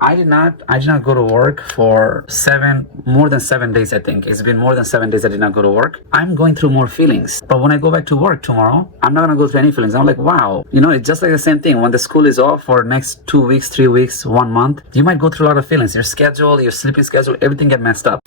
I did not go to work for more than 7 days, I think. It's been more than 7 days I did not go to work. I'm going through more feelings. But when I go back to work tomorrow, I'm not going to go through any feelings. I'm like, wow, it's just like the same thing. When the school is off for next 2 weeks, 3 weeks, 1 month, you might go through a lot of feelings. Your schedule, your sleeping schedule, everything get messed up.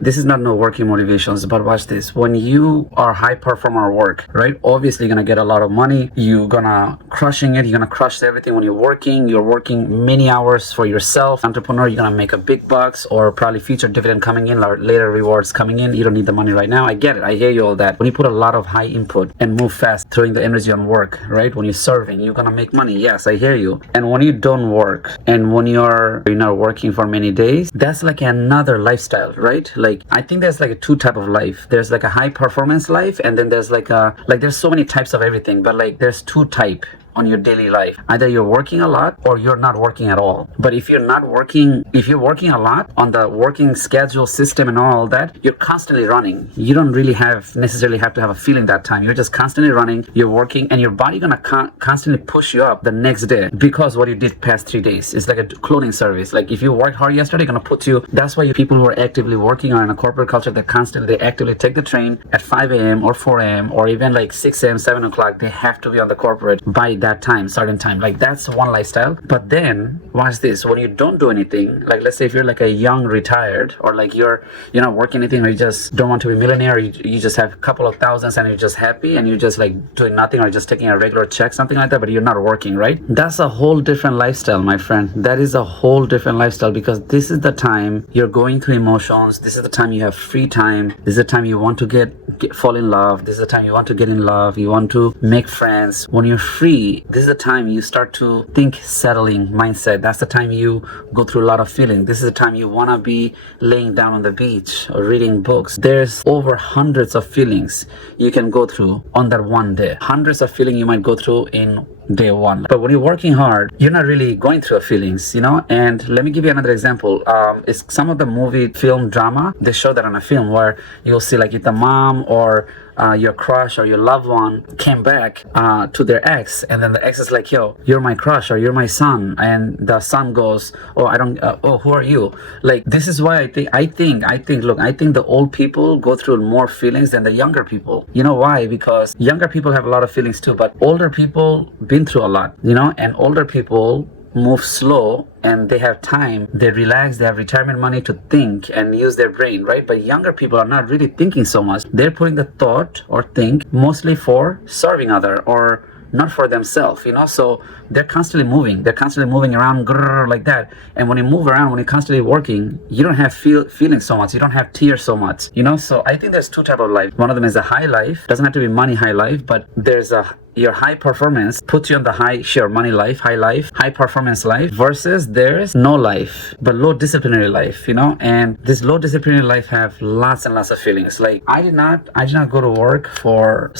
This is not no working motivations, but watch this. When you are high performer at work, right? Obviously you're gonna get a lot of money. You're gonna crushing it. You're gonna crush everything when you're working. You're working many hours for yourself. Entrepreneur, you're gonna make a big bucks or probably future dividend coming in or later rewards coming in. You don't need the money right now. I get it. I hear you all that. When you put a lot of high input and move fast, throwing the energy on work, right? When you're serving, you're gonna make money. Yes, I hear you. And when you don't work and when you're not working for many days, that's like another lifestyle, right? Like I think there's like a two type of life. There's like a high performance life, and then there's there's so many types of everything, but like there's two type on your daily life. Either you're working a lot or you're not working at all. But if you're working a lot on the working schedule system and all that, you're constantly running. You don't really necessarily have to have a feeling that time. You're just constantly running, you're working, and your body gonna constantly push you up the next day because what you did past 3 days. It's like a cloning service. Like if you worked hard yesterday, gonna put you, that's why you people who are actively working or in a corporate culture that they actively take the train at 5 a.m. or 4 a.m. or even like 6 a.m., 7 o'clock, they have to be on the corporate by that time, certain time. Like that's one lifestyle. But then watch this. When you don't do anything, like let's say if you're like a young retired or like you're not working anything or you just don't want to be a millionaire, you just have a couple of thousands and you're just happy and you're just like doing nothing or just taking a regular check, something like that, but you're not working, right? That's a whole different lifestyle, my friend. That is a whole different lifestyle because this is the time you're going through emotions. This is the time you have free time. This is the time you want to fall in love. This is the time you want to get in love. You want to make friends. When you're free, this is the time you start to think settling mindset. That's the time you go through a lot of feeling. This is the time you want to be laying down on the beach or reading books. There's over hundreds of feelings you can go through on that one day. Hundreds of feelings you might go through in day one. But when you're working hard, you're not really going through feelings, And let me give you another example. It's some of the movie, film, drama, they show that on a film where you'll see like if the mom or your crush or your loved one came back to their ex, and then the ex is like, yo, you're my crush or you're my son, and the son goes, oh, I don't who are you? Like this is why I think the old people go through more feelings than the younger people. You know why? Because younger people have a lot of feelings too, but older people been through a lot, and older people move slow and they have time, they relax, they have retirement money to think and use their brain, right? But younger people are not really thinking so much. They're putting the thought or think mostly for serving other or not for themselves, so they're constantly moving around like that. And when you move around, when you're constantly working, you don't have feelings so much, you don't have tears so much, so I think there's two types of life. One of them is a high life, doesn't have to be money high life, but there's your high performance puts you on the money life, high performance life, versus there's no life but low disciplinary life, and this low disciplinary life have lots and lots of feelings. Like I did not go to work for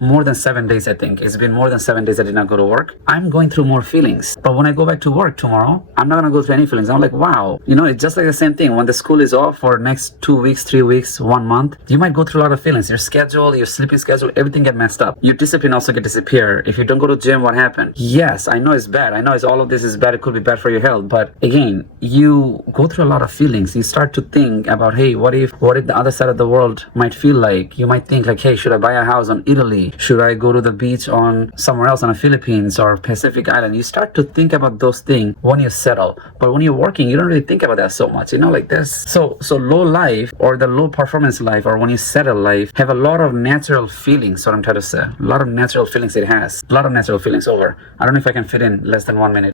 more than 7 days, I think. It's been more than 7 days I did not go to work. I'm going through more feelings. But when I go back to work tomorrow, I'm not gonna go through any feelings. I'm like, wow, it's just like the same thing. When the school is off for next 2 weeks, 3 weeks, 1 month, you might go through a lot of feelings. Your schedule, your sleeping schedule, everything get messed up. Your discipline also get disappear. If you don't go to gym, what happened? Yes, I know it's bad. I know all of this is bad. It could be bad for your health. But again, you go through a lot of feelings. You start to think about, hey, what if the other side of the world might feel like? You might think like, hey, should I buy a house on Italy? Should I go to the beach on somewhere else on the Philippines or Pacific Island? You start to think about those things when you settle. But when you're working, you don't really think about that so much. Like this. So low life or the low performance life or when you settle life have a lot of natural feelings. What I'm trying to say. A lot of natural feelings it has. A lot of natural feelings over. I don't know if I can fit in less than 1 minute.